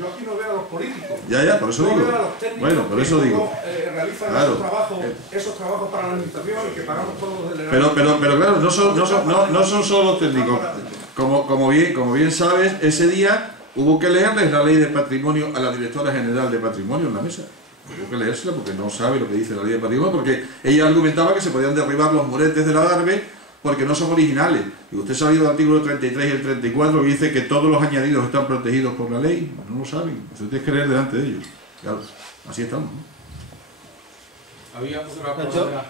Yo aquí no veo a los políticos. Ya, por eso digo. No veo a los técnicos. Bueno, por eso digo. Realizan Claro. esos trabajos para la administración y que pagamos todos del Pero claro, no son solo técnicos. Como bien sabes, ese día hubo que leerles la ley de patrimonio a la directora general de patrimonio en la mesa. Hubo que leérsela porque no sabe lo que dice la ley de patrimonio, porque ella argumentaba que se podían derribar los muretes de la Adarve porque no son originales. Y usted sabe el artículo 33 y el 34 que dice que todos los añadidos están protegidos por la ley. No lo saben, usted tiene que leer delante de ellos. Claro, así estamos, ¿no? Había otra cosa.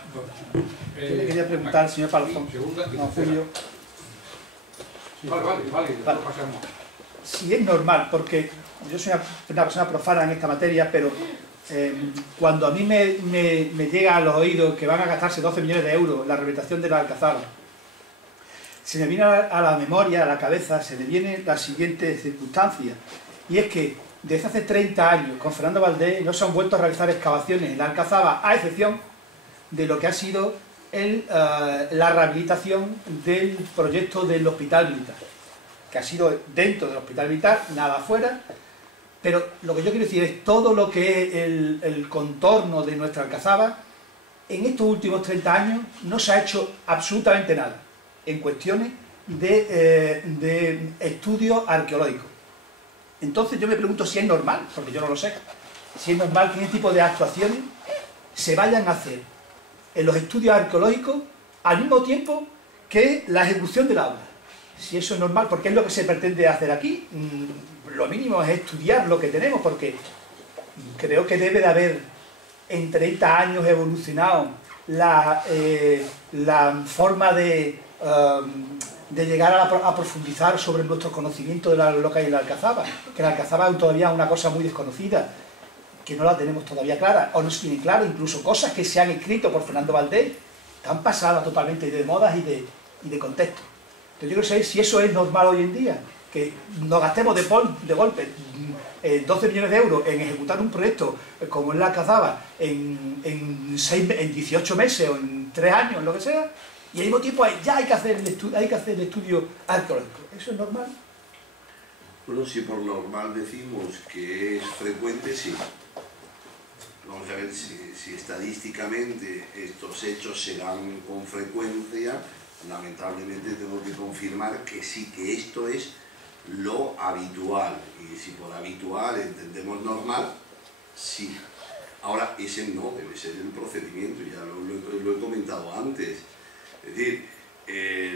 Yo le quería preguntar al señor Palazón. Julio. Vale, pasamos. Si es normal, porque yo soy una persona profana en esta materia, pero cuando a mí me llega a los oídos que van a gastarse 12 millones de euros en la rehabilitación de la Alcazaba, se me viene a la memoria, a la cabeza, se me viene la siguiente circunstancia, y es que desde hace 30 años con Fernando Valdés no se han vuelto a realizar excavaciones en la Alcazaba, a excepción de lo que ha sido la rehabilitación del proyecto del hospital militar, que ha sido dentro del hospital militar, nada afuera. Pero lo que yo quiero decir es todo lo que es el contorno de nuestra Alcazaba, en estos últimos 30 años no se ha hecho absolutamente nada en cuestiones de estudios arqueológicos. Entonces yo me pregunto si es normal, porque yo no lo sé, si es normal que este tipo de actuaciones se vayan a hacer en los estudios arqueológicos al mismo tiempo que la ejecución de la obra. Si eso es normal, porque es lo que se pretende hacer aquí. Lo mínimo es estudiar lo que tenemos, porque creo que debe de haber en 30 años evolucionado la forma de llegar a profundizar sobre nuestro conocimiento de lo que hay en la Alcazaba, que la Alcazaba es todavía una cosa muy desconocida, que no la tenemos todavía clara, o no se tiene clara, incluso cosas que se han escrito por Fernando Valdés, están pasadas totalmente de modas y de contexto. Entonces yo quiero saber si eso es normal hoy en día, que nos gastemos de golpe 12 millones de euros en ejecutar un proyecto como es la Alcazaba en 18 meses o en 3 años, lo que sea, y al mismo tiempo ya hay que hacer el estudio arqueológico. ¿Eso es normal? Bueno, si por normal decimos que es frecuente, sí. Vamos a ver si estadísticamente estos hechos se dan con frecuencia. Lamentablemente tengo que confirmar que sí, que esto es lo habitual. Y si por habitual entendemos normal, sí. Ahora, ese no debe ser el procedimiento, ya lo he comentado antes. Es decir,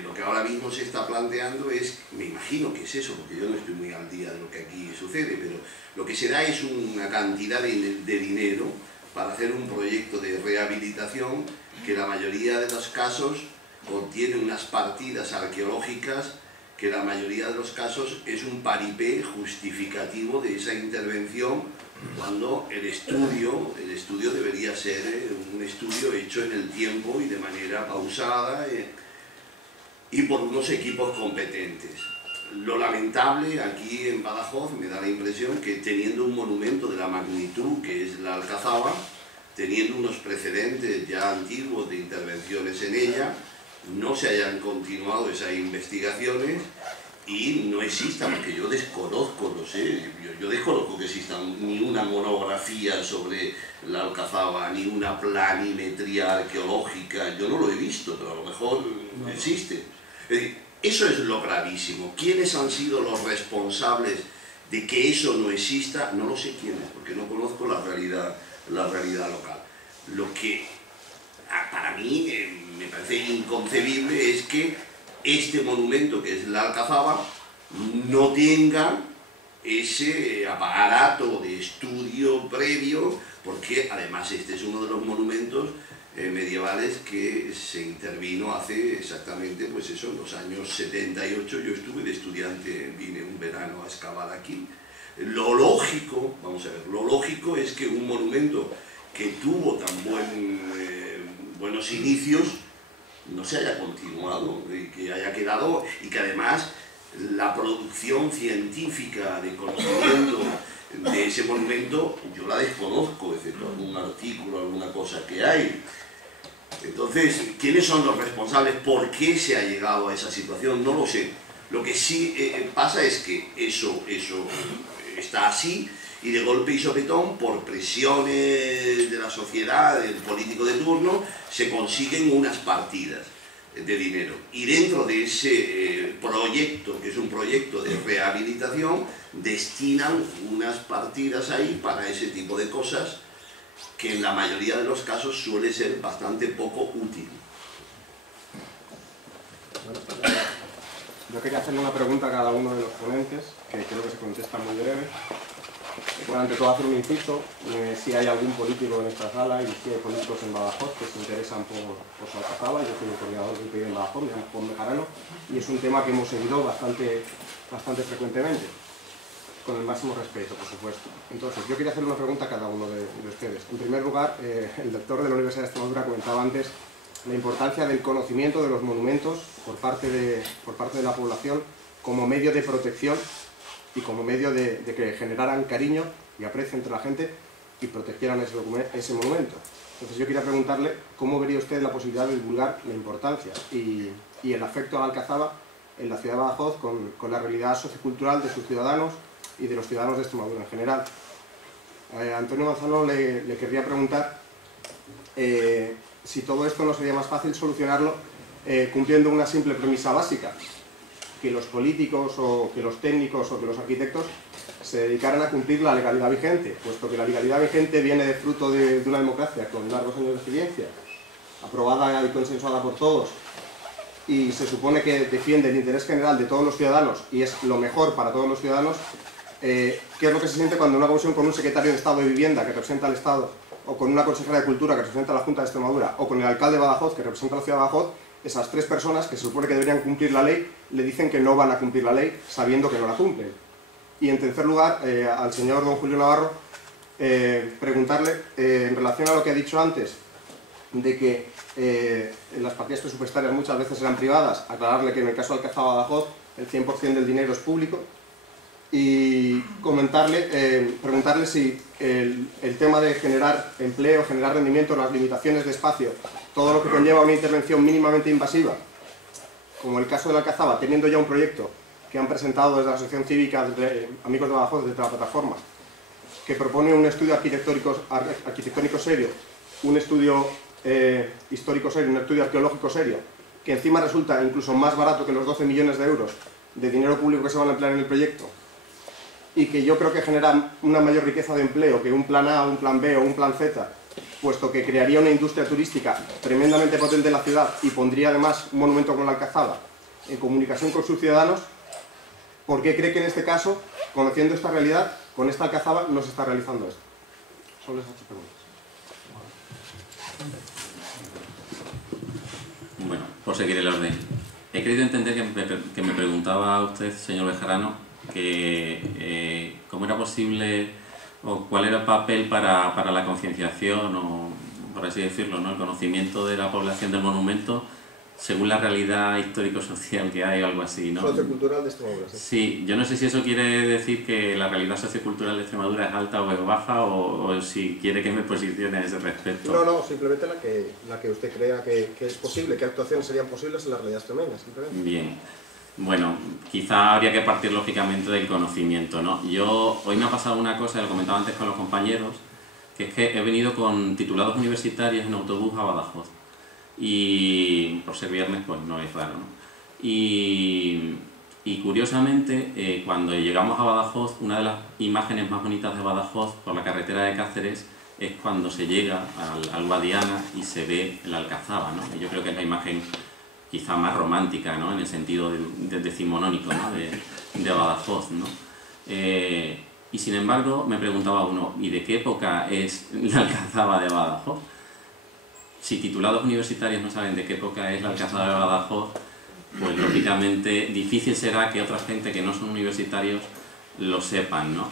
lo que ahora mismo se está planteando es, me imagino que es eso, porque yo no estoy muy al día de lo que aquí sucede, pero lo que se da es una cantidad de dinero para hacer un proyecto de rehabilitación que la mayoría de los casos contiene unas partidas arqueológicas que la mayoría de los casos es un paripé justificativo de esa intervención, cuando el estudio debería ser un estudio hecho en el tiempo y de manera pausada y por unos equipos competentes. Lo lamentable aquí en Badajoz me da la impresión que teniendo un monumento de la magnitud que es la Alcazaba, teniendo unos precedentes ya antiguos de intervenciones en ella, no se hayan continuado esas investigaciones y no exista, porque yo desconozco, no sé, yo desconozco que exista ni una monografía sobre la Alcazaba, ni una planimetría arqueológica, yo no lo he visto, pero a lo mejor no existe. Es decir, eso es lo gravísimo. ¿Quiénes han sido los responsables de que eso no exista? No lo sé quiénes, porque no conozco la realidad local. Lo que para mí me parece inconcebible es que este monumento, que es la Alcazaba, no tenga ese aparato de estudio previo, porque además este es uno de los monumentos medievales que se intervino hace exactamente, pues eso, en los años 78. Yo estuve de estudiante, vine un verano a excavar aquí. Lo lógico, vamos a ver, lo lógico es que un monumento que tuvo tan buenos inicios no se haya continuado, que haya quedado, y que además la producción científica de conocimiento de ese monumento yo la desconozco, excepto algún artículo, alguna cosa que hay. Entonces, ¿quiénes son los responsables? ¿Por qué se ha llegado a esa situación? No lo sé. Lo que sí pasa es que eso está así, y de golpe y sopetón, por presiones de la sociedad, del político de turno, se consiguen unas partidas de dinero. Y dentro de ese proyecto, que es un proyecto de rehabilitación, destinan unas partidas ahí para ese tipo de cosas, que en la mayoría de los casos suele ser bastante poco útil. Yo quería hacerle una pregunta a cada uno de los ponentes, que creo que se contesta muy breve. Bueno, ante todo hacer un inciso, si hay algún político en esta sala y si hay políticos en Badajoz que se interesan por su Alcazaba. Yo soy el coordinador del PIB en Badajoz, me llamo Juan Bejarano, y es un tema que hemos seguido bastante frecuentemente, con el máximo respeto, por supuesto. Entonces, yo quería hacer una pregunta a cada uno de ustedes. En primer lugar, el doctor de la Universidad de Extremadura comentaba antes la importancia del conocimiento de los monumentos por parte de la población como medio de protección y como medio de que generaran cariño y aprecio entre la gente y protegieran ese monumento. Entonces yo quería preguntarle cómo vería usted la posibilidad de divulgar la importancia y el afecto a la Alcazaba en la ciudad de Badajoz con la realidad sociocultural de sus ciudadanos y de los ciudadanos de Extremadura en general. A Antonio Manzano le querría preguntar si todo esto no sería más fácil solucionarlo cumpliendo una simple premisa básica: que los políticos o que los técnicos o que los arquitectos se dedicaran a cumplir la legalidad vigente, puesto que la legalidad vigente viene de fruto de una democracia con largos años de experiencia, aprobada y consensuada por todos, y se supone que defiende el interés general de todos los ciudadanos y es lo mejor para todos los ciudadanos. ¿Qué es lo que se siente cuando una comisión con un secretario de Estado de Vivienda que representa al Estado, o con una consejera de Cultura que representa a la Junta de Extremadura, o con el alcalde de Badajoz que representa a la ciudad de Badajoz, esas tres personas que se supone que deberían cumplir la ley, le dicen que no van a cumplir la ley sabiendo que no la cumplen? Y en tercer lugar, al señor don Julio Navarro, preguntarle en relación a lo que ha dicho antes, de que las partidas presupuestarias muchas veces eran privadas, aclararle que en el caso de Alcazaba Badajoz el 100% del dinero es público, y preguntarle si el tema de generar empleo, generar rendimiento, las limitaciones de espacio, todo lo que conlleva una intervención mínimamente invasiva, como el caso de la Alcazaba, teniendo ya un proyecto que han presentado desde la Asociación Cívica de Amigos de Badajoz, desde la plataforma, que propone un estudio arquitectónico serio, un estudio histórico serio, un estudio arqueológico serio, que encima resulta incluso más barato que los 12 millones de euros de dinero público que se van a emplear en el proyecto, y que yo creo que genera una mayor riqueza de empleo que un plan A, un plan B o un plan Z, puesto que crearía una industria turística tremendamente potente en la ciudad y pondría además un monumento como la Alcazaba en comunicación con sus ciudadanos. ¿Por qué cree que en este caso, conociendo esta realidad, con esta Alcazaba no se está realizando esto? Solo esas 8 preguntas. Bueno, por seguir el orden. He querido entender que me preguntaba usted, señor Bejarano, que cómo era posible o cuál era el papel para la concienciación o, por así decirlo, ¿no?, el conocimiento de la población del monumento según la realidad histórico-social que hay o algo así, ¿no? Sociocultural de Extremadura, sí. Sí, yo no sé si eso quiere decir que la realidad sociocultural de Extremadura es alta o es baja, o si quiere que me posicione a ese respecto. No, simplemente la que usted crea que es posible, qué actuaciones serían posibles en la realidad extremeña, simplemente. Bien. Bueno, quizá habría que partir lógicamente del conocimiento, ¿no? Hoy me ha pasado una cosa, lo comentaba antes con los compañeros, que es que he venido con titulados universitarios en autobús a Badajoz. Y por ser viernes, pues no es raro, ¿no? Y curiosamente, cuando llegamos a Badajoz, una de las imágenes más bonitas de Badajoz por la carretera de Cáceres es cuando se llega al Guadiana y se ve la Alcazaba, ¿no? Y yo creo que es la imagen quizá más romántica, ¿no?, en el sentido decimonónico, ¿no?, de Badajoz, ¿no? Y sin embargo, me preguntaba uno, ¿y de qué época es la Alcazaba de Badajoz? Si titulados universitarios no saben de qué época es la Alcazaba de Badajoz, pues lógicamente difícil será que otra gente que no son universitarios lo sepan, ¿no?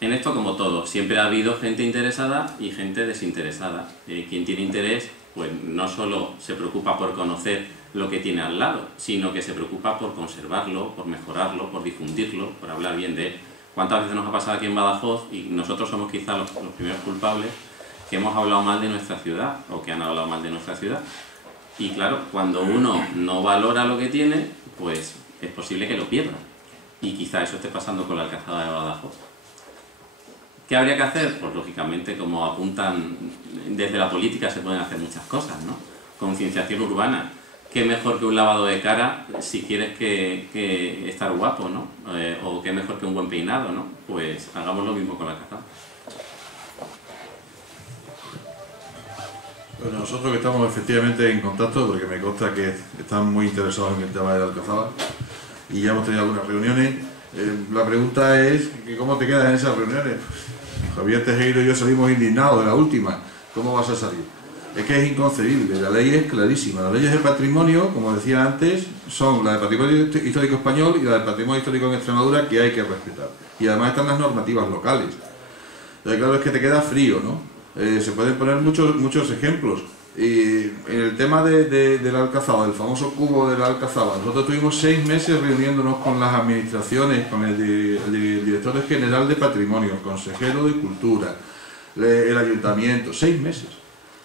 En esto, como todo, siempre ha habido gente interesada y gente desinteresada. Quien tiene interés, pues no solo se preocupa por conocer lo que tiene al lado, sino que se preocupa por conservarlo, por mejorarlo, por difundirlo, por hablar bien de él. ¿Cuántas veces nos ha pasado aquí en Badajoz, y nosotros somos quizá los primeros culpables, que hemos hablado mal de nuestra ciudad, o que han hablado mal de nuestra ciudad? Y claro, cuando uno no valora lo que tiene, pues es posible que lo pierda. Y quizá eso esté pasando con la Alcazaba de Badajoz. ¿Qué habría que hacer? Pues lógicamente, como apuntan desde la política, se pueden hacer muchas cosas, ¿no? Concienciación urbana. ¿Qué mejor que un lavado de cara si quieres que estar guapo, ¿no? O qué mejor que un buen peinado, ¿no? Pues hagamos lo mismo con la Alcazaba. Bueno, nosotros que estamos efectivamente en contacto, porque me consta que están muy interesados en el tema de la Alcazaba y ya hemos tenido algunas reuniones, la pregunta es que ¿cómo te quedas en esas reuniones? Javier Tejero y yo salimos indignados de la última. ¿Cómo vas a salir? Es que es inconcebible, la ley es clarísima. Las leyes de patrimonio, como decía antes, son la del patrimonio histórico español y la del patrimonio histórico en Extremadura, que hay que respetar. Y además están las normativas locales. Entonces, claro, es que te queda frío, ¿no? Se pueden poner muchos ejemplos. Y en el tema de la Alcazaba, del famoso cubo de la Alcazaba, nosotros tuvimos 6 meses reuniéndonos con las administraciones, con el director general de Patrimonio, el consejero de Cultura, el ayuntamiento, 6 meses,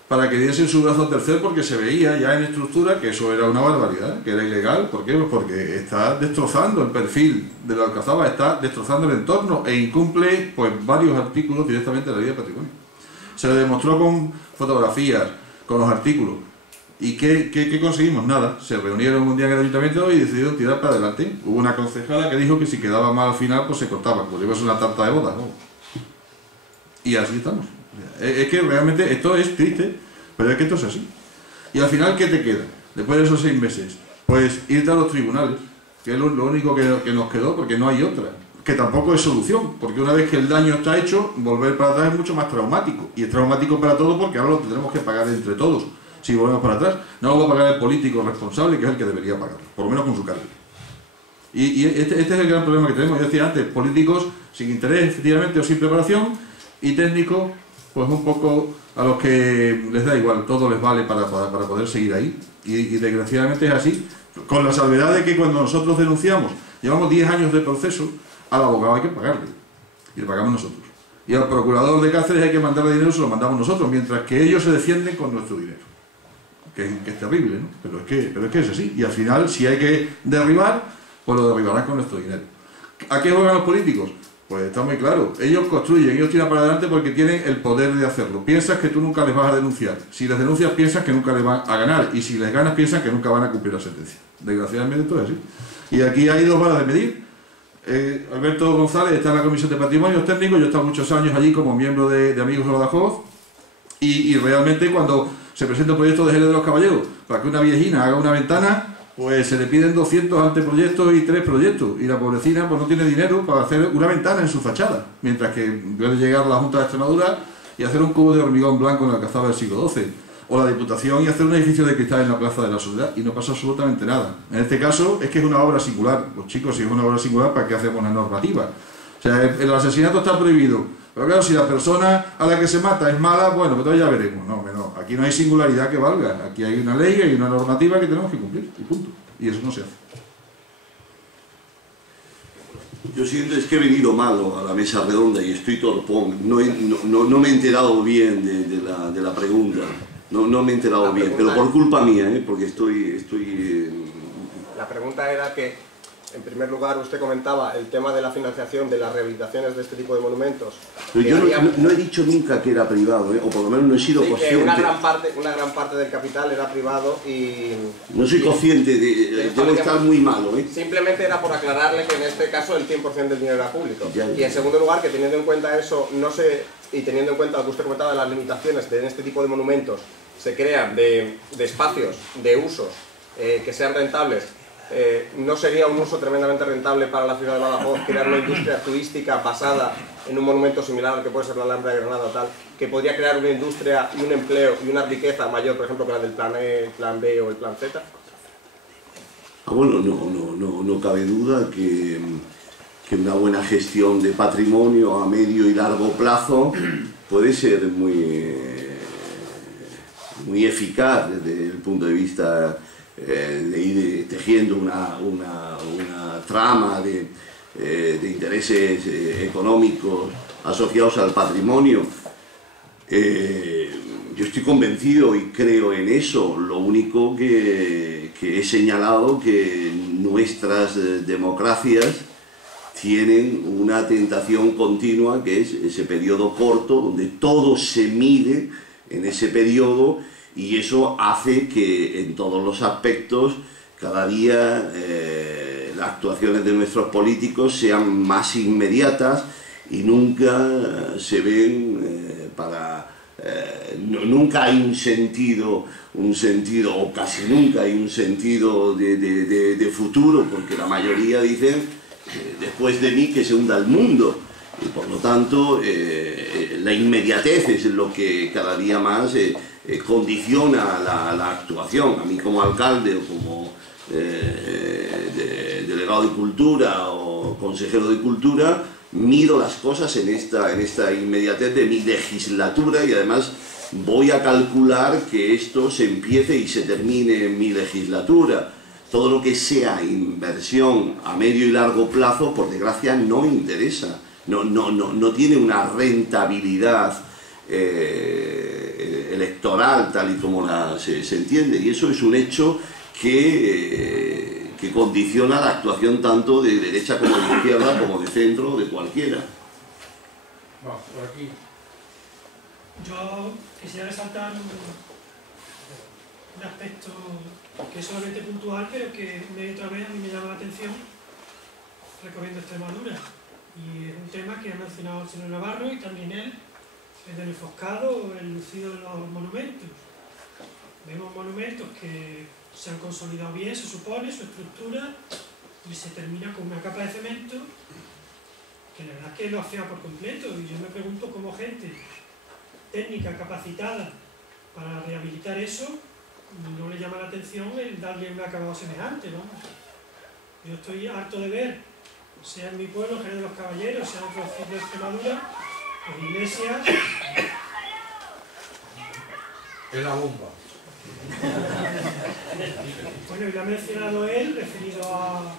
para que diesen su brazo a torcer, porque se veía ya en estructura que eso era una barbaridad, que era ilegal. ¿Por qué? Pues porque está destrozando el perfil de la Alcazaba, está destrozando el entorno e incumple pues varios artículos directamente de la ley de patrimonio. Se lo demostró con fotografías, con los artículos. ¿Y qué conseguimos? Nada. Se reunieron un día en el ayuntamiento y decidieron tirar para adelante. Hubo una concejala que dijo que si quedaba mal al final, pues se cortaba, pues iba a ser una tarta de bodas, ¿no? Y así estamos. Es que realmente esto es triste, pero es que esto es así. Y al final, ¿qué te queda? Después de esos 6 meses, pues irte a los tribunales, que es lo único que nos quedó, porque no hay otra. Que tampoco es solución, porque una vez que el daño está hecho, volver para atrás es mucho más traumático. Y es traumático para todos porque ahora lo tendremos que pagar entre todos. Si volvemos para atrás, no lo va a pagar el político responsable, que es el que debería pagarlo, por lo menos con su cargo. Y este es el gran problema que tenemos. Yo decía antes, políticos sin interés, efectivamente, o sin preparación, y técnicos, pues un poco a los que les da igual, todo les vale para poder seguir ahí. Y desgraciadamente es así, con la salvedad de que cuando nosotros denunciamos, llevamos 10 años de proceso, al abogado hay que pagarle, y le pagamos nosotros. Y al procurador de Cáceres hay que mandarle dinero, se lo mandamos nosotros, mientras que ellos se defienden con nuestro dinero. Que es terrible, ¿no? Pero es que es así. Y al final, si hay que derribar, pues lo derribarán con nuestro dinero. ¿A qué juegan los políticos? Pues está muy claro. Ellos construyen, ellos tiran para adelante porque tienen el poder de hacerlo. Piensas que tú nunca les vas a denunciar. Si les denuncias, piensas que nunca les van a ganar. Y si les ganas, piensan que nunca van a cumplir la sentencia. Desgraciadamente, todo es así. Y aquí hay 2 varas de medir. Alberto González está en la Comisión de Patrimonios Técnicos, yo he estado muchos años allí como miembro de Amigos de Badajoz, y realmente cuando se presenta un proyecto de Jerez de los Caballeros para que una viejina haga una ventana, pues se le piden 200 anteproyectos y 3 proyectos, y la pobrecina pues no tiene dinero para hacer una ventana en su fachada, mientras que puede llegar la Junta de Extremadura y hacer un cubo de hormigón blanco en la Alcazaba del siglo XII, o la Diputación y hacer un edificio de cristal en la Plaza de la Soledad, y no pasa absolutamente nada. En este caso es que es una obra singular. Pues chicos, si es una obra singular, ¿para qué hacemos una normativa? O sea, el asesinato está prohibido, pero claro, si la persona a la que se mata es mala, bueno, pues ya veremos. No, aquí no hay singularidad que valga, aquí hay una ley, hay una normativa que tenemos que cumplir, y punto. Y eso no se hace. Yo siento es que he venido malo a la mesa redonda y estoy torpón, no me he enterado bien de la pregunta. No me he enterado bien, pero por culpa mía, porque estoy... La pregunta era que, en primer lugar, usted comentaba el tema de la financiación de las rehabilitaciones de este tipo de monumentos. Pero yo no he dicho nunca que era privado, o por lo menos no he sido consciente. Que una gran parte del capital era privado y... No soy consciente, debo estar muy malo, Simplemente era por aclararle que en este caso el 100% del dinero era público. Ya. Y en segundo lugar, que teniendo en cuenta eso, y teniendo en cuenta lo que usted comentaba de las limitaciones de este tipo de monumentos, se crean de espacios, de usos que sean rentables, no sería un uso tremendamente rentable para la ciudad de Badajoz crear una industria turística basada en un monumento similar al que puede ser la Alhambra de Granada o tal, que podría crear una industria y un empleo y una riqueza mayor, por ejemplo, que la del plan E, el plan B o el plan Z? Bueno, no cabe duda que una buena gestión de patrimonio a medio y largo plazo puede ser muy eficaz desde el punto de vista de ir tejiendo una trama de intereses económicos asociados al patrimonio. Yo estoy convencido y creo en eso. Lo único que he señalado que nuestras democracias tienen una tentación continua, que es ese periodo corto, donde todo se mide en ese periodo, y eso hace que en todos los aspectos cada día las actuaciones de nuestros políticos sean más inmediatas y nunca se ven nunca hay un sentido, o casi nunca hay un sentido de futuro, porque la mayoría dicen después de mí que se hunda el mundo, y por lo tanto la inmediatez es lo que cada día más condiciona la actuación. A mí como alcalde o como delegado de cultura o consejero de cultura, mido las cosas en esta inmediatez de mi legislatura, y además voy a calcular que esto se empiece y se termine en mi legislatura. Todo lo que sea inversión a medio y largo plazo, por desgracia, no interesa, no tiene una rentabilidad electoral tal y como se entiende, y eso es un hecho que condiciona la actuación tanto de derecha como de izquierda, como de centro, de cualquiera. Vamos, por aquí. Yo quisiera resaltar un aspecto que es solamente puntual, pero que una y otra vez a mí me llama la atención recorriendo Extremadura. Y es un tema que ha mencionado el señor Navarro y también él, el del enfoscado, el lucido de los monumentos. Vemos monumentos que se han consolidado bien, se supone, su estructura, y se termina con una capa de cemento que la verdad es que lo afea por completo. Y yo me pregunto cómo gente técnica capacitada para rehabilitar eso no le llama la atención el darle un acabado semejante, ¿no? Yo estoy harto de ver, sea en mi pueblo, Jerez de los Caballeros, sea en otros sitios de Extremadura, pues iglesias. Es la bomba. Bueno, y lo ha mencionado él, referido a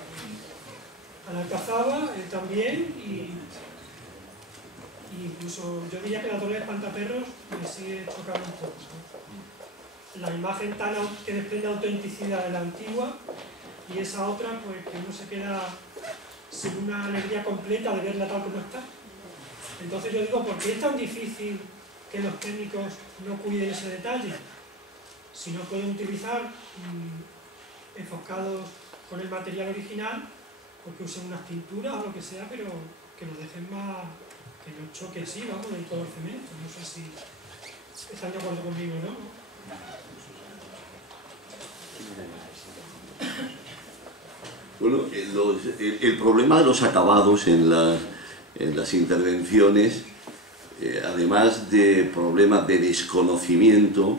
la Alcazaba, él también, y incluso yo diría que la torre de Espantaperros me sigue chocando un poco, ¿no? La imagen que desprende autenticidad de la antigua, y esa otra, pues que uno se queda sin una alegría completa de verla tal como está. Entonces yo digo, ¿por qué es tan difícil que los técnicos no cuiden ese detalle? Si no pueden utilizar enfocados con el material original, pues que usen unas tinturas o lo que sea, pero que nos dejen más, que nos choque así, vamos, del color cemento. No sé si están de acuerdo conmigo, ¿no? Bueno, el problema de los acabados en las intervenciones, además de problemas de desconocimiento,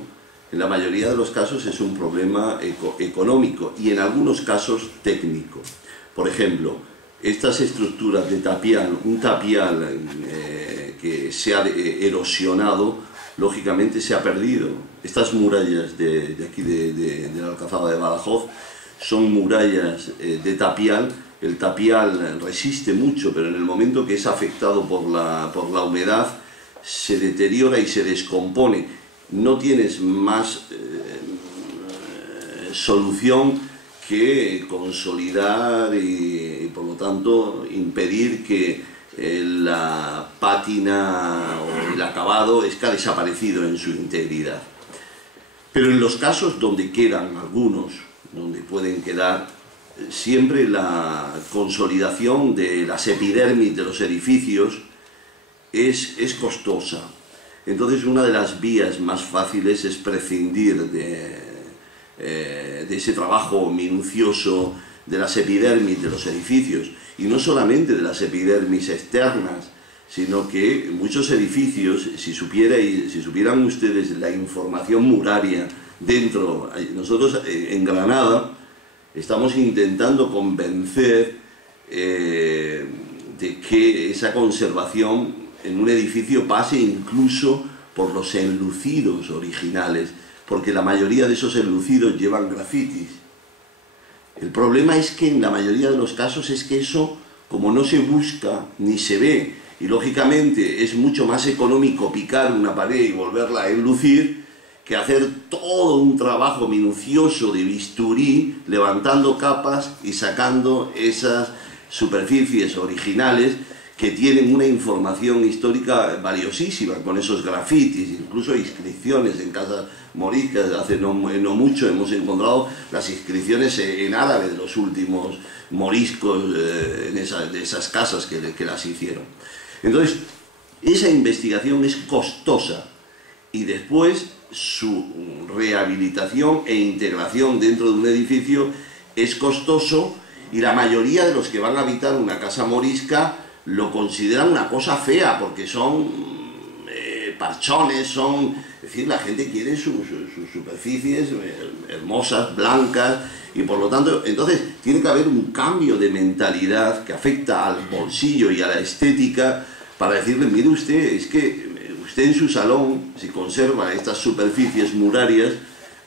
en la mayoría de los casos es un problema económico y en algunos casos técnico. Por ejemplo, estas estructuras de tapial, un tapial que se ha erosionado, lógicamente se ha perdido. Estas murallas de aquí de la Alcazaba de Badajoz son murallas de tapial. El tapial resiste mucho, pero en el momento que es afectado por la humedad se deteriora y se descompone. No tienes más solución que consolidar y por lo tanto impedir que la pátina o el acabado esté desaparecido en su integridad. Pero en los casos donde quedan algunos, donde pueden quedar, siempre la consolidación de las epidermis de los edificios es costosa. Entonces una de las vías más fáciles es prescindir de ese trabajo minucioso de las epidermis de los edificios, y no solamente de las epidermis externas, sino que muchos edificios, si supieran ustedes la información muraria dentro, nosotros en Granada estamos intentando convencer de que esa conservación en un edificio pase incluso por los enlucidos originales, porque la mayoría de esos enlucidos llevan grafitis. El problema es que en la mayoría de los casos es que eso, como no se busca ni se ve, y lógicamente es mucho más económico picar una pared y volverla a enlucir, que hacer todo un trabajo minucioso de bisturí, levantando capas y sacando esas superficies originales que tienen una información histórica valiosísima, con esos grafitis, incluso inscripciones en casas moriscas. Hace no mucho hemos encontrado las inscripciones en árabe de los últimos moriscos de esas casas que las hicieron. Entonces, esa investigación es costosa y después su rehabilitación e integración dentro de un edificio es costoso, y la mayoría de los que van a habitar una casa morisca lo consideran una cosa fea porque son parchones, es decir, la gente quiere sus superficies hermosas, blancas, y por lo tanto, entonces tiene que haber un cambio de mentalidad que afecta al bolsillo y a la estética, para decirle, mire usted, es que usted en su salón, si conserva estas superficies murarias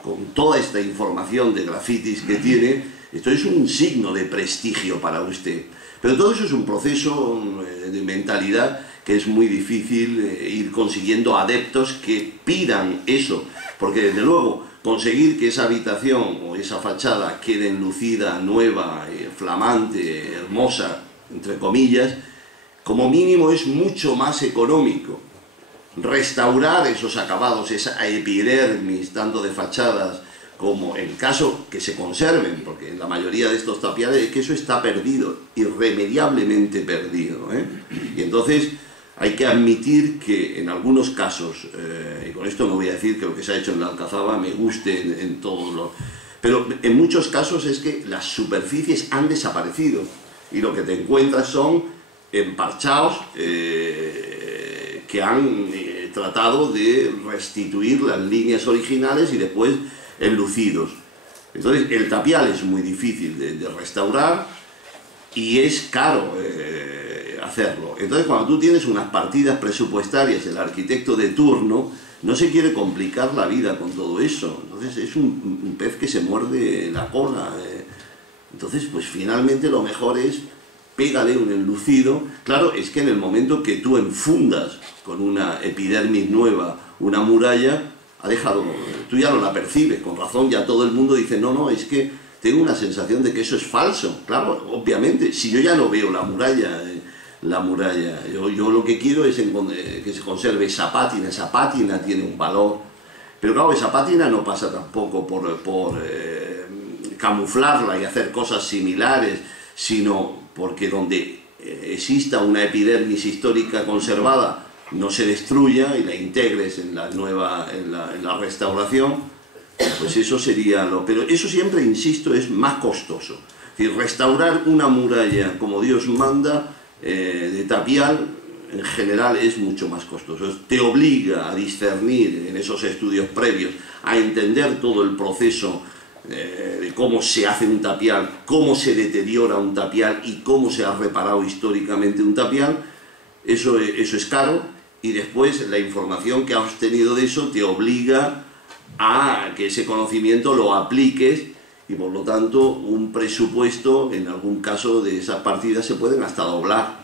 con toda esta información de grafitis que tiene, esto es un signo de prestigio para usted. Pero todo eso es un proceso de mentalidad que es muy difícil ir consiguiendo adeptos que pidan eso, porque desde luego conseguir que esa habitación o esa fachada quede enlucida, nueva, flamante, hermosa, entre comillas, como mínimo es mucho más económico. Restaurar esos acabados, esa epidermis, tanto de fachadas como en caso que se conserven, porque en la mayoría de estos tapiales es que eso está perdido, irremediablemente perdido, Y entonces hay que admitir que en algunos casos, y con esto no voy a decir que lo que se ha hecho en la Alcazaba me guste en todos los... pero en muchos casos es que las superficies han desaparecido y lo que te encuentras son emparchados que han tratado de restituir las líneas originales y después enlucidos. Entonces el tapial es muy difícil de restaurar y es caro hacerlo. Entonces cuando tú tienes unas partidas presupuestarias, el arquitecto de turno no se quiere complicar la vida con todo eso. Entonces es un pez que se muerde la cola. Entonces pues finalmente lo mejor es pégale un enlucido. Claro, es que en el momento que tú enfundas con una epidermis nueva una muralla, ha dejado, tú ya no la percibes, con razón ya todo el mundo dice, no, es que tengo una sensación de que eso es falso. Claro, obviamente, si yo ya no veo la muralla, yo lo que quiero es que se conserve esa pátina tiene un valor, pero claro, esa pátina no pasa tampoco por camuflarla y hacer cosas similares, sino porque donde exista una epidermis histórica conservada no se destruya y la integres en la nueva, en la restauración, pues eso sería lo... Pero eso siempre, insisto, es más costoso. Es decir, restaurar una muralla como Dios manda, de tapial, en general es mucho más costoso. Te obliga a discernir en esos estudios previos, a entender todo el proceso de cómo se hace un tapial, cómo se deteriora un tapial y cómo se ha reparado históricamente un tapial. Eso es caro, y después la información que has obtenido de eso te obliga a que ese conocimiento lo apliques, y por lo tanto un presupuesto, en algún caso de esas partidas, se pueden hasta doblar.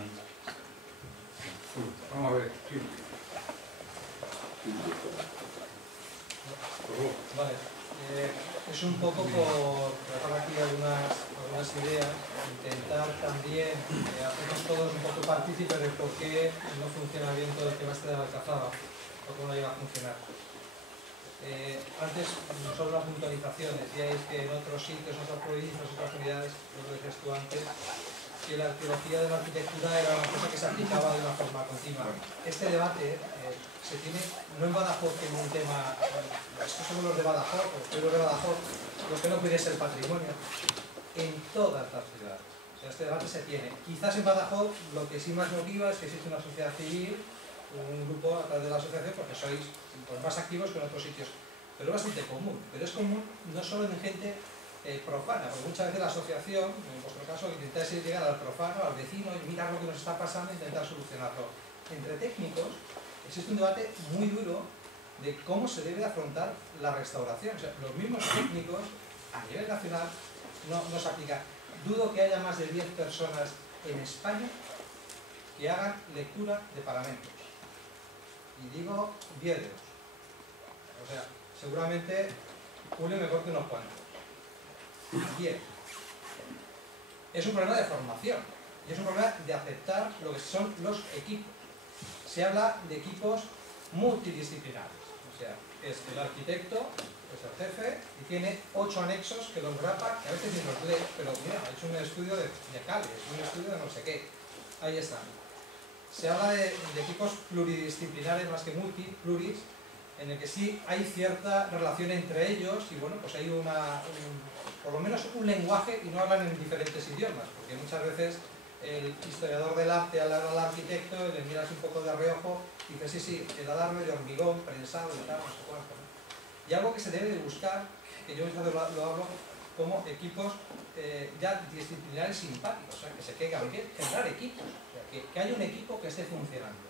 Vamos a ver. Vale. Es un poco por tratar aquí algunas ideas, intentar también hacernos todos un poco partícipes de por qué no funciona bien todo el tema este de la Alcazaba, o cómo no llega a funcionar. Antes, sobre las puntualizaciones, ya es que en otros sitios, en otras provincias, en otras comunidades, lo que decías tú antes, que la arqueología de la arquitectura era una cosa que se aplicaba de una forma continua. Este debate se tiene, no en Badajoz, que es un tema, estos son los de Badajoz, los pueblos de Badajoz, los que no cuiden el patrimonio, en todas las ciudades. O sea, este debate se tiene. Quizás en Badajoz lo que sí más motiva es que existe una sociedad civil, un grupo a través de la asociación, porque sois más activos que en otros sitios. Pero es bastante común. Pero es común no solo en gente profana, porque muchas veces la asociación, en vuestro caso, intentáis llegar al profano, al vecino, y mirar lo que nos está pasando e intentar solucionarlo. Entre técnicos existe un debate muy duro de cómo se debe afrontar la restauración. O sea, los mismos técnicos a nivel nacional no se aplican. Dudo que haya más de 10 personas en España que hagan lectura de paramentos. Y digo viéndolos. O sea, seguramente Julio mejor que unos cuantos. Bien. Es un problema de formación y es un problema de aceptar lo que son los equipos. Se habla de equipos multidisciplinares, o sea, es el arquitecto, es el jefe y tiene 8 anexos que los grapa, que a veces ni los lee, pero mira, ha hecho un estudio de Cales, un estudio de no sé qué. Ahí están. Se habla de equipos pluridisciplinares más que pluris, en el que sí hay cierta relación entre ellos y bueno, pues hay por lo menos un lenguaje y no hablan en diferentes idiomas, porque muchas veces el historiador del arte al arquitecto le miras un poco de reojo y dices sí, el alarme de hormigón, prensado, de tal, no sé cuánto, ¿no? Y algo que se debe de buscar, que yo muchas veces lo hablo como equipos ya disciplinares simpáticos, o sea, que se quedan bien, generar equipos, o sea, que haya un equipo que esté funcionando.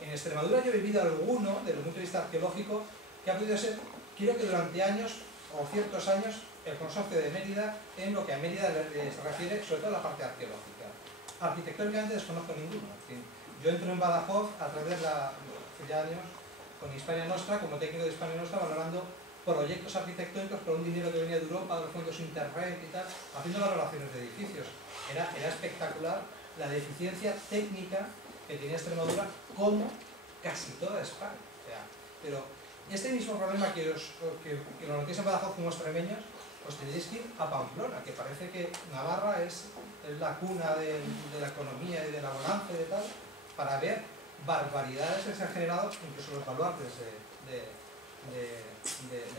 En Extremadura yo he vivido alguno, desde el punto de vista arqueológico, que ha podido ser, creo que durante años, o ciertos años, el consorcio de Mérida, en lo que a Mérida se refiere, sobre todo a la parte arqueológica. Arquitectónicamente desconozco ninguno. En fin, yo entro en Badajoz a través de hace ya años, con Hispania Nostra, como técnico de Hispania Nostra, valorando proyectos arquitectónicos por un dinero que venía de Europa, de los fondos Interreg y tal, haciendo valoraciones de edificios. Era espectacular la deficiencia técnica que tenía Extremadura, como casi toda España. O sea, pero este mismo problema que lo notéis en Badajoz como extremeños, pues tenéis que ir a Pamplona, que parece que Navarra es la cuna de la economía y de la bonanza y de tal, para ver barbaridades que se han generado, incluso los baluartes de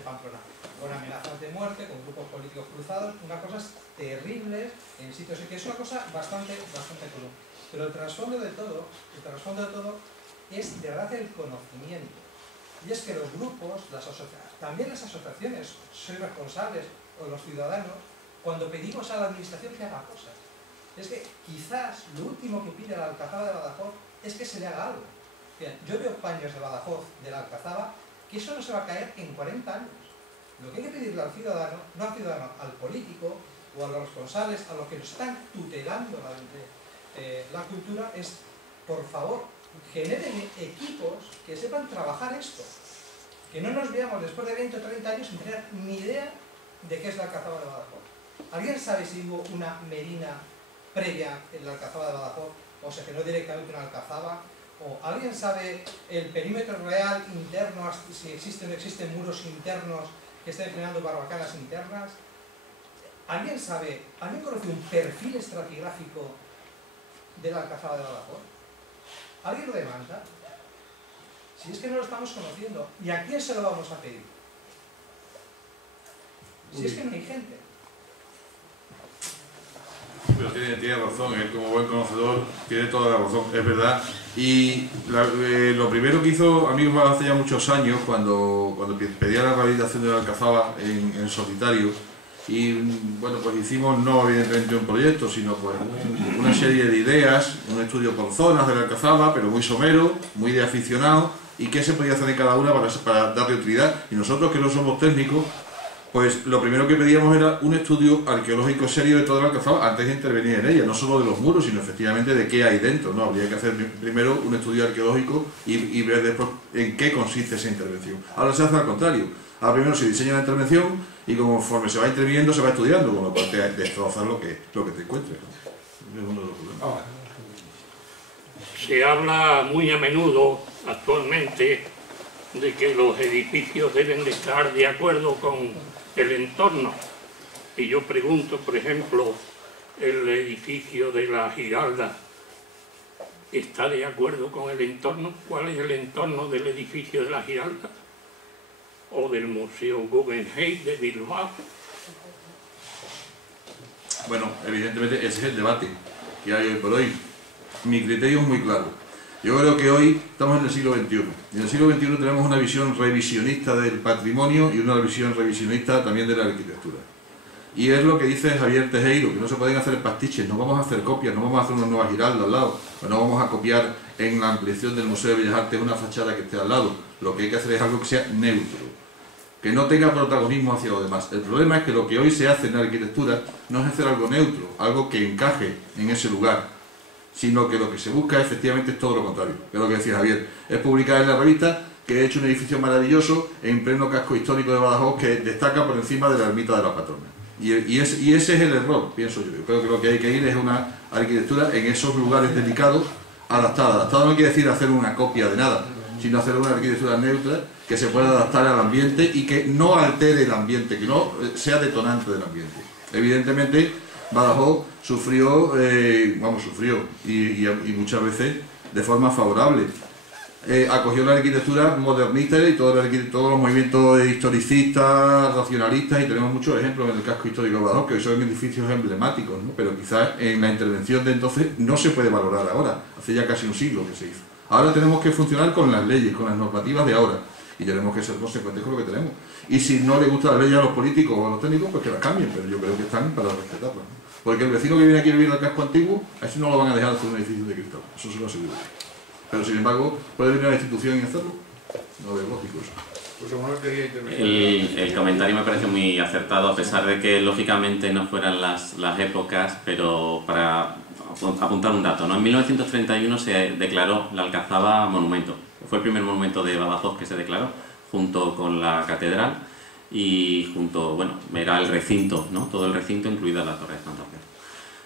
Pamplona, con amenazas de muerte, con grupos políticos cruzados, unas cosas terribles en sitios, que es una cosa bastante común. Pero el trasfondo de todo es de verdad el conocimiento. Y es que los grupos, también las asociaciones, sois responsables, o los ciudadanos, cuando pedimos a la administración que haga cosas. Es que quizás lo último que pide la Alcazaba de Badajoz es que se le haga algo. Yo veo paños de Badajoz, de la Alcazaba, que eso no se va a caer en 40 años. Lo que hay que pedirle al ciudadano, no al ciudadano, al político o a los responsables, a los que nos están tutelando la cultura, es, por favor, generen equipos que sepan trabajar esto. Que no nos veamos después de 20 o 30 años sin tener ni idea de qué es la Alcazaba de Badajoz. ¿Alguien sabe si hubo una merina previa en la Alcazaba de Badajoz o se generó directamente una Alcazaba? ¿O alguien sabe el perímetro real interno, si existen o no existen muros internos que estén generando barbacanas internas? ¿Alguien conoce un perfil estratigráfico de la Alcazaba de Badajoz? ¿Alguien lo demanda? Si es que no lo estamos conociendo, ¿y a quién se lo vamos a pedir? Si es que no hay gente. Pero tiene razón, él como buen conocedor tiene toda la razón, es verdad. Y lo primero que hizo amigos hace ya muchos años, cuando pedía la rehabilitación de la Alcazaba en solitario, y bueno, pues hicimos no evidentemente un proyecto, sino pues una serie de ideas, un estudio por zonas de la Alcazaba, pero muy somero, muy de aficionado, y qué se podía hacer en cada una para darle utilidad. Y nosotros, que no somos técnicos, pues lo primero que pedíamos era un estudio arqueológico serio de toda la Alcazaba antes de intervenir en ella, no solo de los muros, sino efectivamente de qué hay dentro, ¿no? Habría que hacer primero un estudio arqueológico y ver después en qué consiste esa intervención. Ahora se hace al contrario. Ahora primero se diseña la intervención y conforme se va interviniendo se va estudiando, con lo cual te destrozas lo que te encuentres, ¿no? Es uno de los problemas. Se habla muy a menudo actualmente de que los edificios deben de estar de acuerdo con el entorno. Y yo pregunto, por ejemplo, el edificio de la Giralda, ¿está de acuerdo con el entorno? ¿Cuál es el entorno del edificio de la Giralda? ¿O del Museo Guggenheim de Bilbao? Bueno, evidentemente ese es el debate que hay hoy por hoy. Mi criterio es muy claro. Yo creo que hoy estamos en el siglo XXI. Y en el siglo XXI tenemos una visión revisionista del patrimonio y una visión revisionista también de la arquitectura. Y es lo que dice Javier Tejero, que no se pueden hacer pastiches, no vamos a hacer copias, no vamos a hacer una nueva Giralda al lado, o no vamos a copiar en la ampliación del Museo de Bellas Artes una fachada que esté al lado. Lo que hay que hacer es algo que sea neutro, que no tenga protagonismo hacia los demás. El problema es que lo que hoy se hace en la arquitectura no es hacer algo neutro, algo que encaje en ese lugar, sino que lo que se busca efectivamente es todo lo contrario, que es lo que decía Javier, es publicar en la revista que he hecho un edificio maravilloso en pleno casco histórico de Badajoz que destaca por encima de la ermita de las patronas. Y ese es el error, pienso yo. Yo creo que lo que hay que ir es una arquitectura en esos lugares delicados, adaptada. Adaptada no quiere decir hacer una copia de nada, sino hacer una arquitectura neutra que se pueda adaptar al ambiente y que no altere el ambiente, que no sea detonante del ambiente. Evidentemente, Badajoz sufrió, y muchas veces de forma favorable. Acogió la arquitectura modernista y todos los movimientos historicistas, racionalistas, y tenemos muchos ejemplos en el casco histórico de Badajoz, que son edificios emblemáticos, ¿no? Pero quizás en la intervención de entonces no se puede valorar ahora, hace ya casi un siglo que se hizo. Ahora tenemos que funcionar con las leyes, con las normativas de ahora, y tenemos que ser consecuentes con lo que tenemos. Y si no le gusta la ley a los políticos o a los técnicos, pues que las cambien, pero yo creo que están para respetarlas, ¿no? Porque el vecino que viene aquí a vivir al casco antiguo, a ese no lo van a dejar hacer un edificio de cristal, eso se lo aseguro. Pero sin embargo, ¿puede venir a la institución y hacerlo? No veo lógico eso. El comentario me parece muy acertado, a pesar de que lógicamente no fueran las épocas, pero para apuntar un dato, ¿no? En 1931 se declaró la Alcazaba monumento. Fue el primer monumento de Badajoz que se declaró, junto con la catedral y junto, bueno, era el recinto, ¿no? Todo el recinto, incluida la Torre de Santa Fe.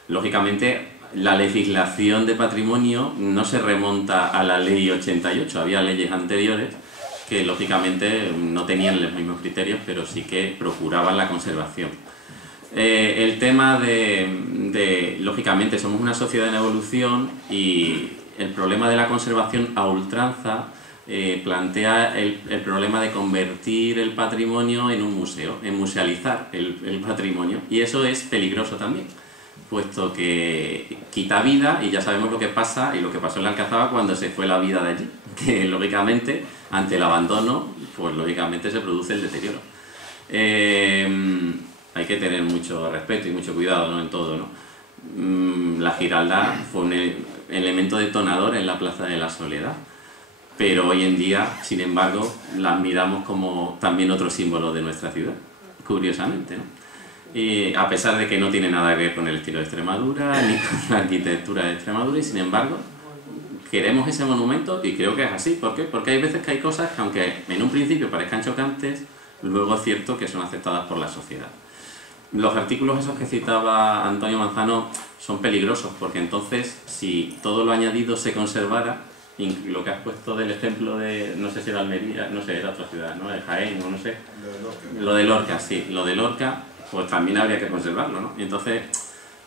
Lógicamente, la legislación de patrimonio no se remonta a la ley 88, había leyes anteriores que lógicamente no tenían los mismos criterios, pero sí que procuraban la conservación. El tema lógicamente, somos una sociedad en evolución y el problema de la conservación a ultranza plantea el problema de convertir el patrimonio en un museo, en musealizar el patrimonio, y eso es peligroso también, puesto que quita vida, y ya sabemos lo que pasa y lo que pasó en la Alcazaba cuando se fue la vida de allí, que lógicamente ante el abandono pues lógicamente se produce el deterioro. Hay que tener mucho respeto y mucho cuidado, ¿no? En todo, ¿no? La Giralda fue un elemento detonador en la Plaza de la Soledad, pero hoy en día, sin embargo, la miramos como también otro símbolo de nuestra ciudad, curiosamente, ¿no? Y a pesar de que no tiene nada que ver con el estilo de Extremadura ni con la arquitectura de Extremadura, y sin embargo queremos ese monumento, y creo que es así. ¿Por qué? Porque hay veces que hay cosas que, aunque en un principio parezcan chocantes, luego es cierto que son aceptadas por la sociedad. Los artículos esos que citaba Antonio Manzano son peligrosos, porque entonces si todo lo añadido se conservara, lo que has puesto del ejemplo de, no sé si era Almería, no sé, era otra ciudad, ¿no? De Jaén, no sé. Lo de Lorca, sí, lo de Lorca, pues también habría que conservarlo, ¿no? Y entonces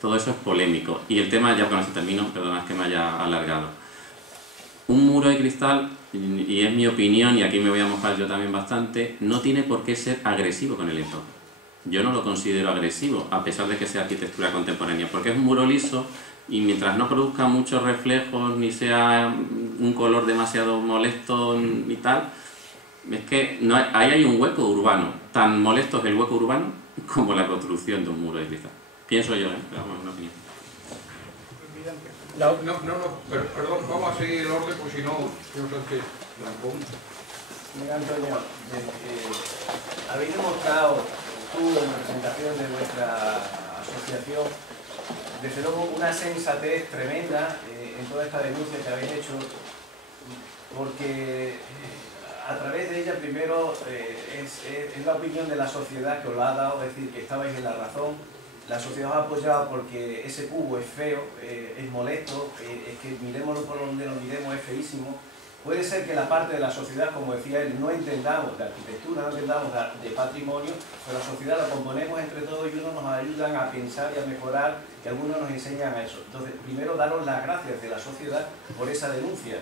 todo eso es polémico. Y el tema, ya con eso termino, perdonad que me haya alargado. Un muro de cristal, y es mi opinión, y aquí me voy a mojar yo también bastante, no tiene por qué ser agresivo con el entorno. Yo no lo considero agresivo, a pesar de que sea arquitectura contemporánea, porque es un muro liso, y mientras no produzca muchos reflejos, ni sea un color demasiado molesto y tal, es que no ahí hay un hueco urbano. Tan molesto es el hueco urbano como la construcción de un muro de cristal. Pienso yo, pero bueno, una opinión. Perdón, vamos a seguir el orden, porque si no, yo sé que... Mira, Antonio, habéis demostrado tú en representación de vuestra asociación, desde luego, una sensatez tremenda en toda esta denuncia que habéis hecho, porque a través de ella primero es la opinión de la sociedad que os la ha dado, es decir, que estabais en la razón. La sociedad os ha apoyado porque ese cubo es feo, es molesto, es que miremoslo por donde lo miremos, es feísimo. Puede ser que la parte de la sociedad, como decía él, no entendamos de arquitectura, no entendamos de patrimonio, pero la sociedad la componemos entre todos y unos nos ayudan a pensar y a mejorar, y algunos nos enseñan a eso. Entonces, primero daros las gracias de la sociedad por esa denuncia.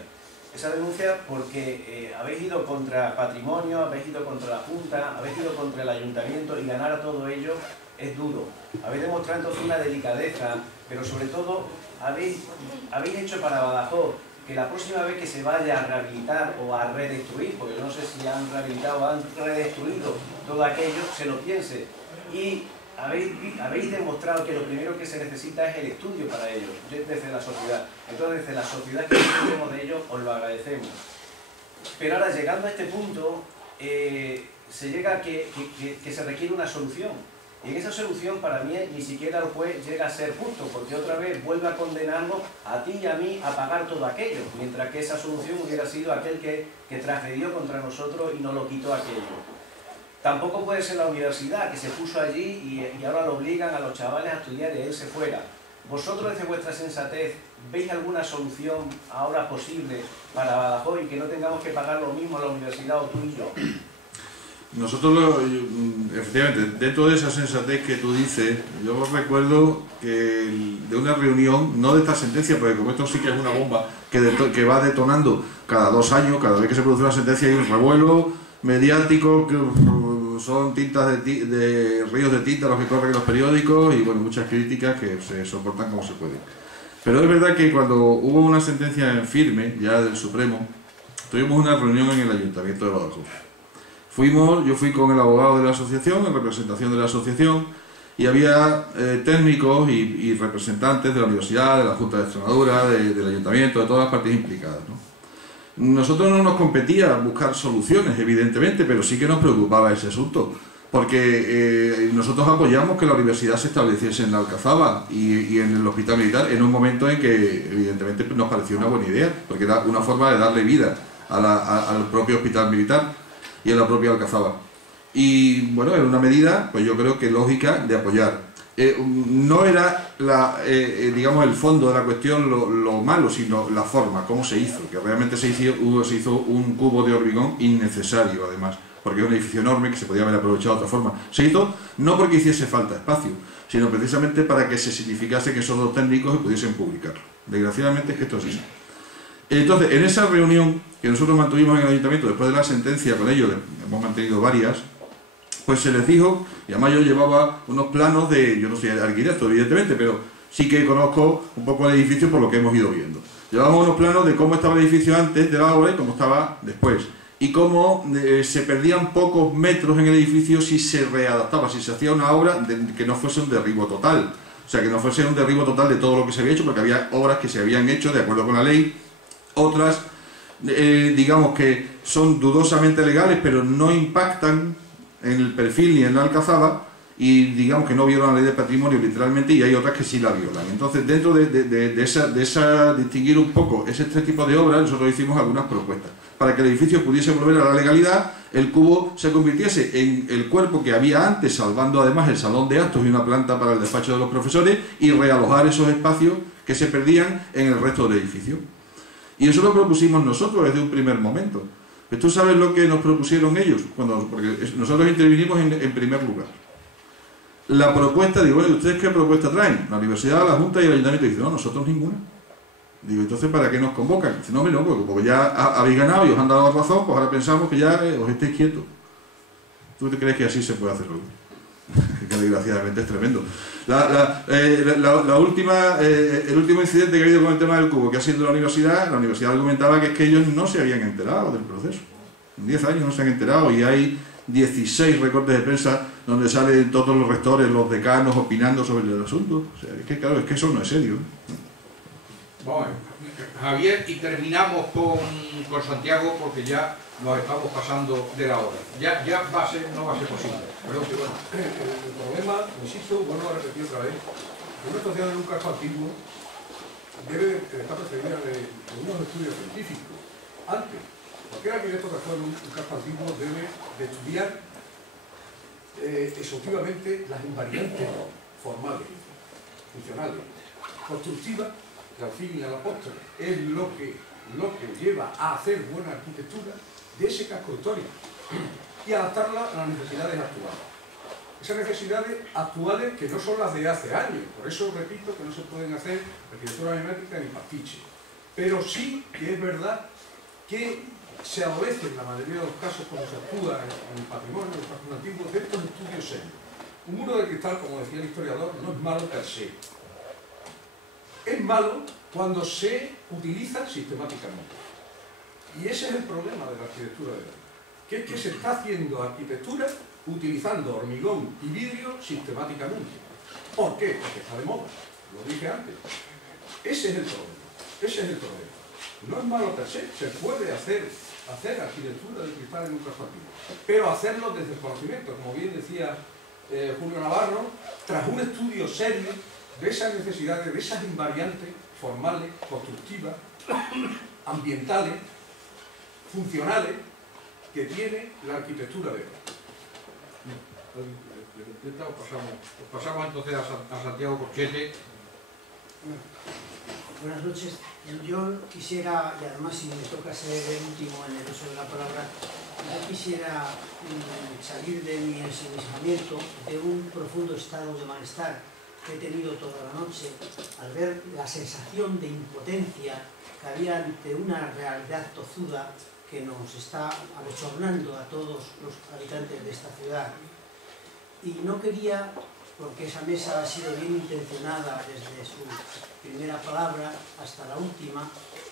Esa denuncia porque habéis ido contra patrimonio, habéis ido contra la Junta, habéis ido contra el Ayuntamiento, y ganar a todo ello es duro. Habéis demostrado entonces una delicadeza, pero sobre todo habéis hecho para Badajoz que la próxima vez que se vaya a rehabilitar o a redestruir, porque no sé si han rehabilitado o han redestruido todo aquello, se lo piense. Y habéis demostrado que lo primero que se necesita es el estudio para ello, desde la sociedad. Entonces, desde la sociedad que tenemos de ello, os lo agradecemos. Pero ahora, llegando a este punto, se llega a que se requiere una solución. Y en esa solución para mí ni siquiera el juez llega a ser justo, porque otra vez vuelve a condenarnos a ti y a mí a pagar todo aquello, mientras que esa solución hubiera sido aquel que transgredió contra nosotros y nos lo quitó aquello. Tampoco puede ser la universidad, que se puso allí y ahora lo obligan a los chavales a estudiar y a irse fuera. ¿Vosotros desde vuestra sensatez veis alguna solución ahora posible para Badajoz y que no tengamos que pagar lo mismo a la universidad o tú y yo? Nosotros, efectivamente, dentro de esa sensatez que tú dices, yo recuerdo que de una reunión, no de esta sentencia, porque como esto sí que es una bomba que va detonando cada 2 años, cada vez que se produce una sentencia hay un revuelo mediático, que son tintas de ríos de tinta los que corren en los periódicos y bueno, muchas críticas que se soportan como se puede. Pero es verdad que cuando hubo una sentencia en firme, ya del Supremo, tuvimos una reunión en el Ayuntamiento de Badajoz. Yo fui con el abogado de la asociación, en representación de la asociación, y había técnicos y representantes de la universidad, de la Junta de Extremadura, del Ayuntamiento, de todas las partes implicadas, ¿no? Nosotros no nos competía buscar soluciones, evidentemente, pero sí que nos preocupaba ese asunto, porque nosotros apoyamos que la universidad se estableciese en la Alcazaba y en el Hospital Militar en un momento en que evidentemente nos pareció una buena idea, porque era una forma de darle vida al propio Hospital Militar y a la propia Alcazaba. Y bueno, era una medida, pues yo creo que lógica de apoyar. No era digamos el fondo de la cuestión lo malo, sino la forma, cómo se hizo, que realmente se hizo un cubo de hormigón innecesario además, porque era un edificio enorme que se podía haber aprovechado de otra forma. Se hizo no porque hiciese falta espacio, sino precisamente para que se significase que esos 2 técnicos se pudiesen publicarlo. Desgraciadamente es que esto es así. Entonces, en esa reunión que nosotros mantuvimos en el Ayuntamiento, después de la sentencia con ellos, hemos mantenido varias, pues se les dijo, y además yo llevaba unos planos yo no soy arquitecto evidentemente, pero sí que conozco un poco el edificio por lo que hemos ido viendo. Llevábamos unos planos de cómo estaba el edificio antes de la obra y cómo estaba después. Y cómo se perdían pocos metros en el edificio si se readaptaba, si se hacía una obra que no fuese un derribo total. O sea, que no fuese un derribo total de todo lo que se había hecho, porque había obras que se habían hecho de acuerdo con la ley, otras, digamos que son dudosamente legales, pero no impactan en el perfil ni en la Alcazaba, y digamos que no violan la ley de patrimonio literalmente, y hay otras que sí la violan. Entonces, dentro de esa distinguir un poco ese tipo de obras, nosotros hicimos algunas propuestas. Para que el edificio pudiese volver a la legalidad, el cubo se convirtiese en el cuerpo que había antes, salvando además el salón de actos y una planta para el despacho de los profesores, y realojar esos espacios que se perdían en el resto del edificio. Y eso lo propusimos nosotros desde un primer momento. Pero ¿tú sabes lo que nos propusieron ellos? Porque nosotros intervinimos en primer lugar. La propuesta, digo, bueno, ¿ustedes qué propuesta traen? La universidad, la Junta y el Ayuntamiento. Dice, no, nosotros ninguna. Digo, entonces, ¿para qué nos convocan? Dice, no, porque como ya habéis ganado y os han dado razón, pues ahora pensamos que ya os estéis quietos. ¿Tú te crees que así se puede hacerlo? Que desgraciadamente es tremendo. El último incidente que ha habido con el tema del cubo, que ha sido la universidad argumentaba que es que ellos no se habían enterado del proceso. En 10 años no se han enterado y hay 16 recortes de prensa donde salen todos los rectores, los decanos opinando sobre el asunto. O sea, es que claro, es que eso no es serio. Bueno, Javier, y terminamos con Santiago porque ya nos estamos pasando de la hora. Ya no va a ser posible. Pero que bueno, el problema, insisto, vuelvo a repetir otra vez, una sociedad de un casco antiguo debe estar precedida de unos estudios científicos. Antes, cualquier arquitecto que actúa en un casco antiguo debe de estudiar exhaustivamente las invariantes formales, funcionales, constructivas, que al fin y a la postre es lo que lleva a hacer buena arquitectura de ese casco histórico y adaptarla a las necesidades actuales. Esas necesidades actuales que no son las de hace años, por eso repito que no se pueden hacer arquitectura mimética ni pastiche, pero sí que es verdad que se adolece en la mayoría de los casos cuando se actúa en el patrimonio de los cascos antiguos de estos estudios serios. Un muro de cristal, como decía el historiador, no es malo per se. Es malo cuando se utiliza sistemáticamente. Y ese es el problema de la arquitectura de hoy, que es que se está haciendo arquitectura utilizando hormigón y vidrio sistemáticamente. ¿Por qué? Porque está de moda, lo dije antes. Ese es el problema. No es malo per se, se puede hacer arquitectura de cristal en un casco antiguo, pero hacerlo desde el conocimiento, como bien decía Julio Navarro, tras un estudio serio de esas necesidades, de esas invariantes formales, constructivas, ambientales, funcionales, que tiene la arquitectura de hoy. Pasamos entonces a Santiago Corchete. Buenas noches. Yo quisiera, y además si me toca ser el último en el uso de la palabra, yo quisiera salir de mi ensimismamiento, de un profundo estado de malestar que he tenido toda la noche al ver la sensación de impotencia que había ante una realidad tozuda que nos está abochornando a todos los habitantes de esta ciudad. Y no quería, porque esa mesa ha sido bien intencionada desde su primera palabra hasta la última,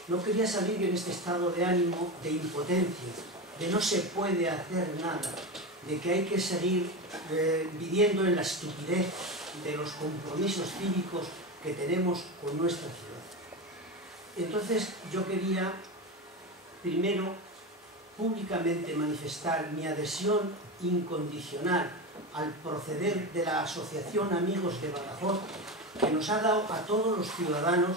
no quería salir en este estado de ánimo de impotencia, de no se puede hacer nada, de que hay que seguir viviendo en la estupidez de los compromisos cívicos que tenemos con nuestra ciudad. Entonces yo quería primero públicamente manifestar mi adhesión incondicional al proceder de la Asociación Amigos de Badajoz, que nos ha dado a todos los ciudadanos,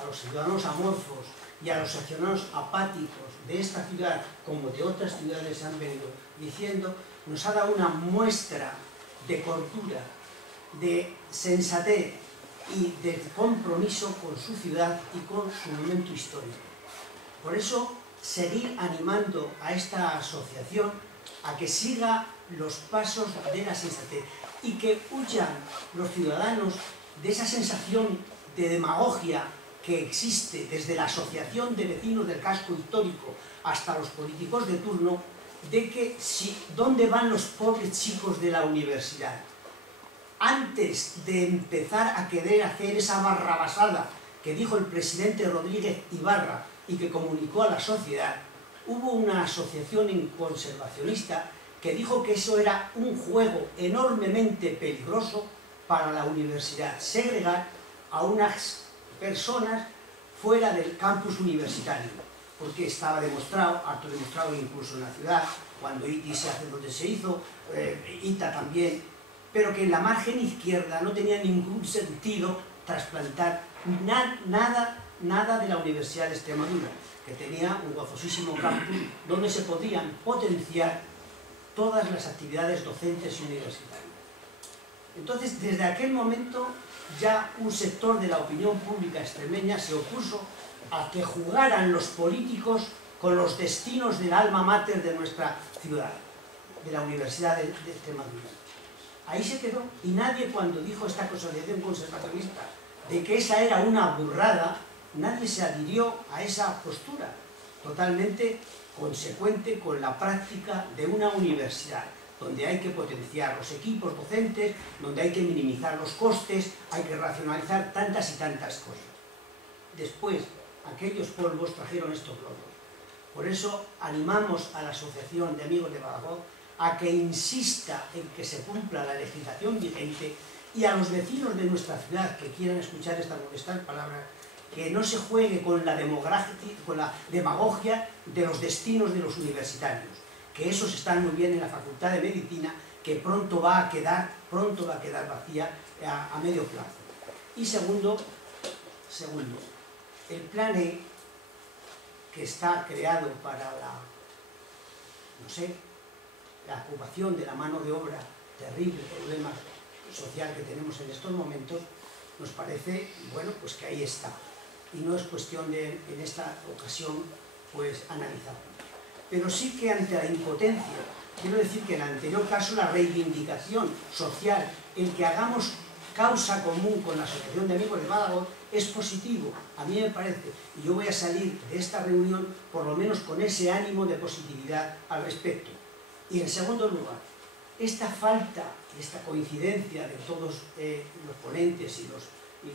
a los ciudadanos amorfos y a los ciudadanos apáticos de esta ciudad, como de otras ciudades han venido diciendo, nos ha dado una muestra de cordura, de sensatez y de compromiso con su ciudad y con su momento histórico. Por eso, seguir animando a esta asociación a que siga los pasos de la sensatez y que huyan los ciudadanos de esa sensación de demagogia que existe desde la Asociación de Vecinos del Casco Histórico hasta los políticos de turno, de que ¿dónde van los pobres chicos de la universidad? Antes de empezar a querer hacer esa barrabasada que dijo el presidente Rodríguez Ibarra y que comunicó a la sociedad, hubo una asociación conservacionista que dijo que eso era un juego enormemente peligroso para la universidad, segregar a unas personas fuera del campus universitario, porque estaba demostrado, harto demostrado incluso en la ciudad, cuando ITI se hace donde se hizo, ITA también, pero que en la margen izquierda no tenía ningún sentido trasplantar nada de la Universidad de Extremadura, que tenía un gozosísimo campus donde se podían potenciar todas las actividades docentes y universitarias. Entonces, desde aquel momento, ya un sector de la opinión pública extremeña se opuso a que jugaran los políticos con los destinos del alma mater de nuestra ciudad, de la Universidad de Extremadura. Ahí se quedó, y nadie, cuando dijo esta asociación conservacionista de que esa era una burrada, nadie se adhirió a esa postura, totalmente consecuente con la práctica de una universidad, donde hay que potenciar los equipos docentes, donde hay que minimizar los costes, hay que racionalizar tantas y tantas cosas. Después, aquellos polvos trajeron estos lodos. Por eso animamos a la Asociación de Amigos de Badajoz a que insista en que se cumpla la legislación vigente, y a los vecinos de nuestra ciudad que quieran escuchar esta molestar palabra, que no se juegue con la demagogia de los destinos de los universitarios, que esos están muy bien en la Facultad de Medicina, que pronto va a quedar vacía a medio plazo. Y segundo, el plan E, que está creado para la ocupación de la mano de obra, terrible problema social que tenemos en estos momentos, nos parece, bueno, pues que ahí está. Y no es cuestión de, en esta ocasión, pues analizarlo. Pero sí que ante la impotencia, quiero decir que en el anterior caso la reivindicación social, el que hagamos causa común con la Asociación de Amigos de Badajoz, es positivo, a mí me parece, y yo voy a salir de esta reunión por lo menos con ese ánimo de positividad al respecto. Y en segundo lugar, esta falta, esta coincidencia de todos los ponentes y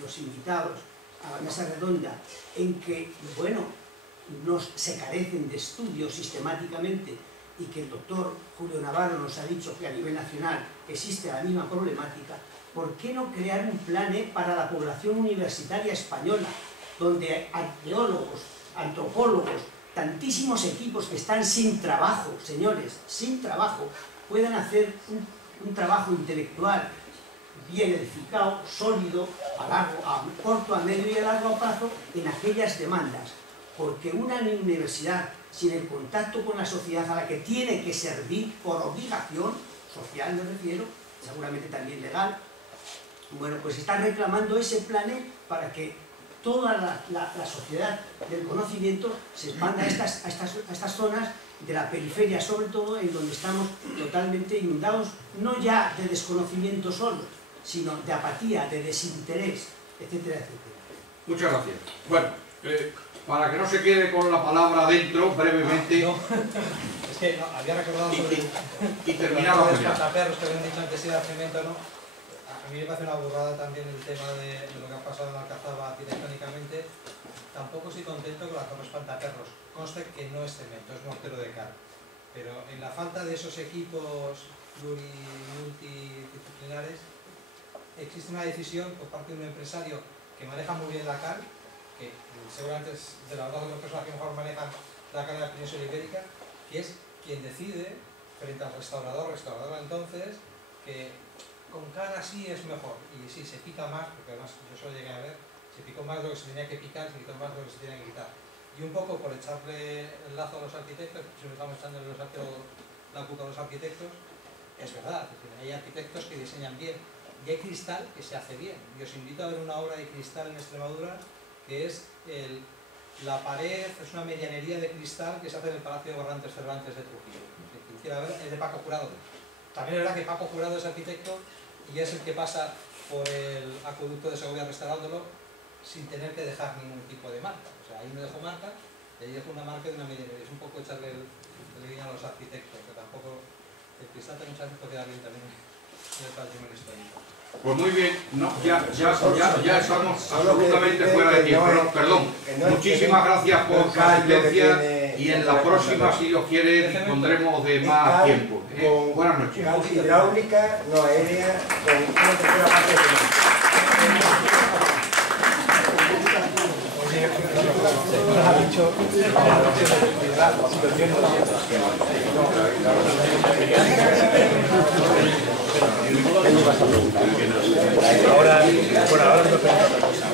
los invitados a la mesa redonda, en que, bueno, se carecen de estudios sistemáticamente, y que el doctor Julio Navarro nos ha dicho que a nivel nacional existe la misma problemática, ¿por qué no crear un plan E para la población universitaria española, donde arqueólogos, antropólogos, tantísimos equipos que están sin trabajo, señores, sin trabajo, puedan hacer un trabajo intelectual bien edificado, sólido, a corto, a medio y a largo plazo en aquellas demandas. Porque una universidad sin el contacto con la sociedad a la que tiene que servir por obligación social, me refiero, seguramente también legal, bueno, pues está reclamando ese planet para que toda la sociedad del conocimiento se expanda a estas zonas de la periferia, sobre todo, en donde estamos totalmente inundados, no ya de desconocimiento solo, sino de apatía, de desinterés, etcétera, etcétera. Muchas gracias. Bueno, para que no se quede con la palabra dentro, brevemente... No. Es que no, había recordado sobre... Y terminamos los ya. pantaperros que habían dicho antes si era cemento, ¿no? A mí me parece una burrada también el tema de lo que ha pasado en Alcazaba arquitectónicamente. Tampoco estoy contento con la torre espantaperros. Conste que no es cemento, es mortero de cal. Pero en la falta de esos equipos multidisciplinares, existe una decisión por parte de un empresario que maneja muy bien la cal, que seguramente es de las dos personas que mejor manejan la cal en la península ibérica, que es quien decide, frente al restauradora entonces, que con cal así es mejor. Y sí, se pica más, porque además yo solo llegué a ver, se picó más de lo que se tenía que picar, se quitó más de lo que se tenía que quitar. Y un poco por echarle el lazo a los arquitectos, si me estamos echando la culpa a los arquitectos, es verdad, es decir, hay arquitectos que diseñan bien, y hay cristal que se hace bien. Y os invito a ver una obra de cristal en Extremadura, que es la pared, es una medianería de cristal que se hace en el Palacio de Barrantes Cervantes de Trujillo. Quien quiera ver, es de Paco Jurado. También es verdad que Paco Jurado es arquitecto y es el que pasa por el acueducto de Segovia restaurándolo sin tener que dejar ningún tipo de marca. O sea, ahí no dejó marca, y ahí dejó una marca de una medianería. Es un poco echarle el guiño a los arquitectos, que tampoco el cristal muchas veces puede quedar bien también en el patrimonio histórico. Pues muy bien, no, ya estamos absolutamente fuera de tiempo. Perdón, muchísimas gracias por su asistencia y en la próxima, si Dios quiere, dispondremos de más tiempo. Buenas noches. Cal hidráulica, no aérea, con una tercera parte de Ahora, bueno, ahora me pregunto otra cosa.